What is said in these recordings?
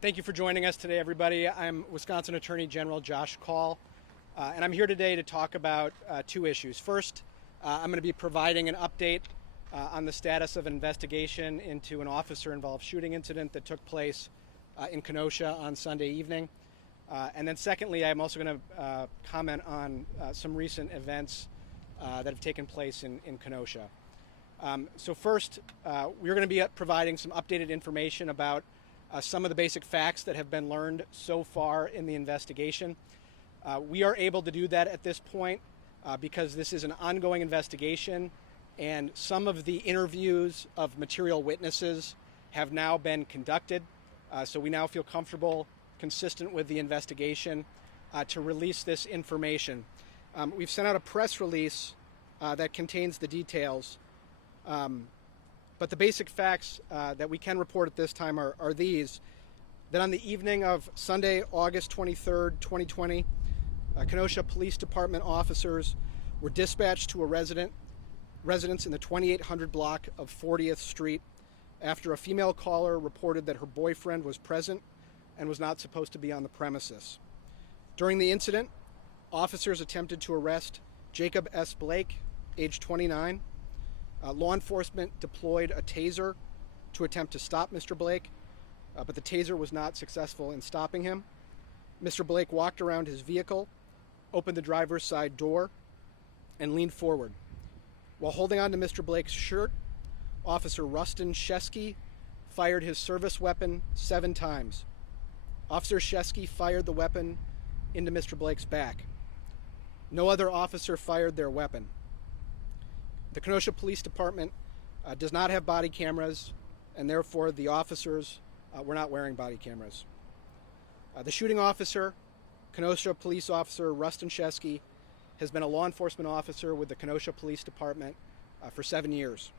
Thank you for joining us today, everybody. I'm Wisconsin Attorney General Josh-Kaul, and I'm here today to talk about two issues. First, I'm going to be providing an update on the status of an investigation into an officer-involved shooting incident that took place in Kenosha on Sunday evening. And then secondly, I'm also going to comment on some recent events that have taken place in Kenosha. So first, we're going to be providing some updated information about some of the basic facts that have been learned so far in the investigation. We are able to do that at this point because this is an ongoing investigation, and some of the interviews of material witnesses have now been conducted. So we now feel comfortable, consistent with the investigation, to release this information. We've sent out a press release that contains the details. But the basic facts that we can report at this time are these: that on the evening of Sunday, August 23rd, 2020, Kenosha Police Department officers were dispatched to a residence in the 2800 block of 40th Street after a female caller reported that her boyfriend was present and was not supposed to be on the premises. During the incident, officers attempted to arrest Jacob S. Blake, age 29. Law enforcement deployed a taser to attempt to stop Mr. Blake, but the taser was not successful in stopping him. Mr. Blake walked around his vehicle, opened the driver's side door, and leaned forward. While holding on to Mr. Blake's shirt, Officer Rustin Shesky fired his service weapon 7 times. Officer Shesky fired the weapon into Mr. Blake's back. No other officer fired their weapon. The Kenosha Police Department does not have body cameras, and therefore the officers were not wearing body cameras. The shooting officer, Kenosha Police Officer Rustin Shesky, has been a law enforcement officer with the Kenosha Police Department for 7 years.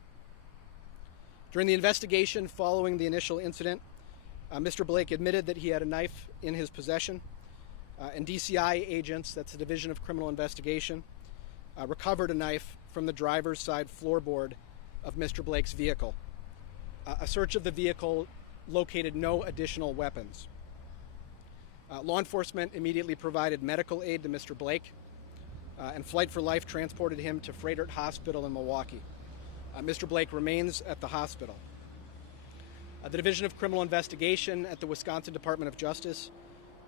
During the investigation following the initial incident, Mr. Blake admitted that he had a knife in his possession, and DCI agents, that's the Division of Criminal Investigation, recovered a knife from the driver's side floorboard of Mr. Blake's vehicle. A search of the vehicle located no additional weapons. Law enforcement immediately provided medical aid to Mr. Blake, and Flight for Life transported him to Frederick Hospital in Milwaukee. Mr. Blake remains at the hospital. The Division of Criminal Investigation at the Wisconsin Department of Justice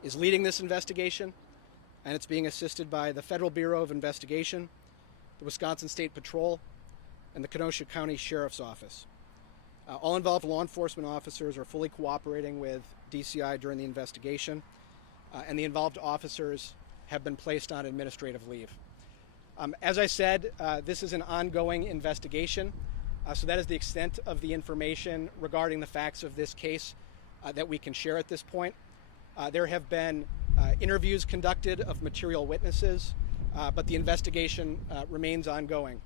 is leading this investigation, and it's being assisted by the Federal Bureau of Investigation, the Wisconsin State Patrol, and the Kenosha County Sheriff's Office. All involved law enforcement officers are fully cooperating with DCI during the investigation, and the involved officers have been placed on administrative leave. As I said, this is an ongoing investigation, so that is the extent of the information regarding the facts of this case that we can share at this point. There have been interviews conducted of material witnesses, but the investigation remains ongoing.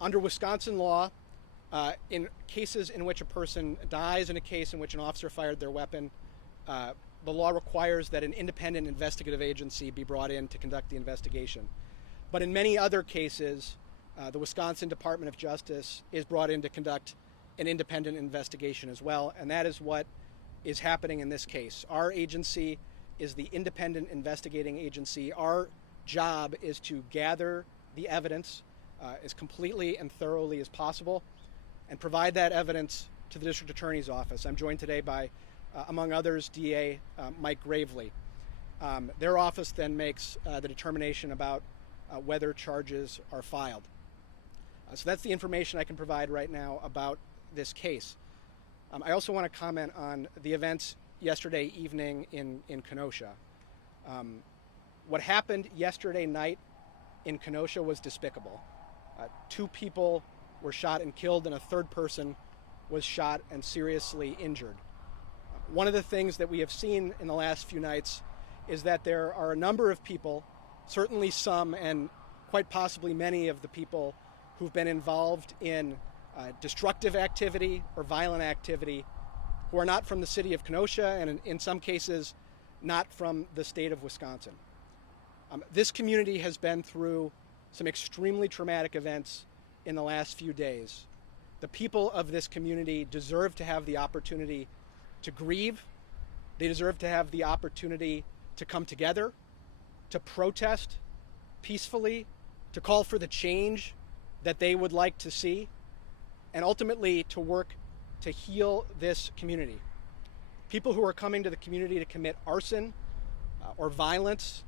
Under Wisconsin law, in cases in which a person dies in a case in which an officer fired their weapon, the law requires that an independent investigative agency be brought in to conduct the investigation. But in many other cases, the Wisconsin Department of Justice is brought in to conduct an independent investigation as well, and that is what is happening in this case. Our agency is the independent investigating agency. Our job is to gather the evidence as completely and thoroughly as possible and provide that evidence to the District Attorney's Office. I'm joined today by, among others, DA Mike Gravely. Their office then makes the determination about whether charges are filed. So that's the information I can provide right now about this case. I also want to comment on the events yesterday evening in Kenosha. What happened yesterday night in Kenosha was despicable. 2 people were shot and killed, and a third person was shot and seriously injured. One of the things that we have seen in the last few nights is that there are a number of people, certainly some and quite possibly many of the people who've been involved in destructive activity or violent activity who are not from the city of Kenosha and in some cases not from the state of Wisconsin. This community has been through some extremely traumatic events in the last few days. The people of this community deserve to have the opportunity to grieve They deserve to have the opportunity to come together, to protest peacefully, to call for the change that they would like to see, and ultimately to work to heal this community. People who are coming to the community to commit arson or violence,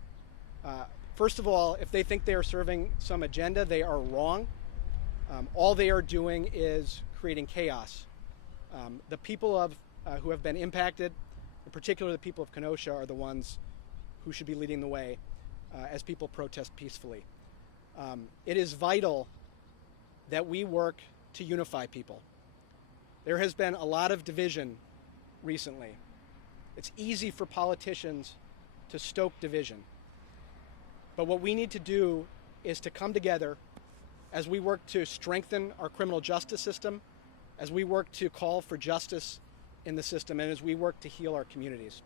first of all, if they think they are serving some agenda, they are wrong. All they are doing is creating chaos. The people who have been impacted, in particular the people of Kenosha, are the ones who should be leading the way as people protest peacefully. It is vital that we work to unify people. There has been a lot of division recently. It's easy for politicians to stoke division. But what we need to do is to come together as we work to strengthen our criminal justice system, as we work to call for justice in the system, and as we work to heal our communities.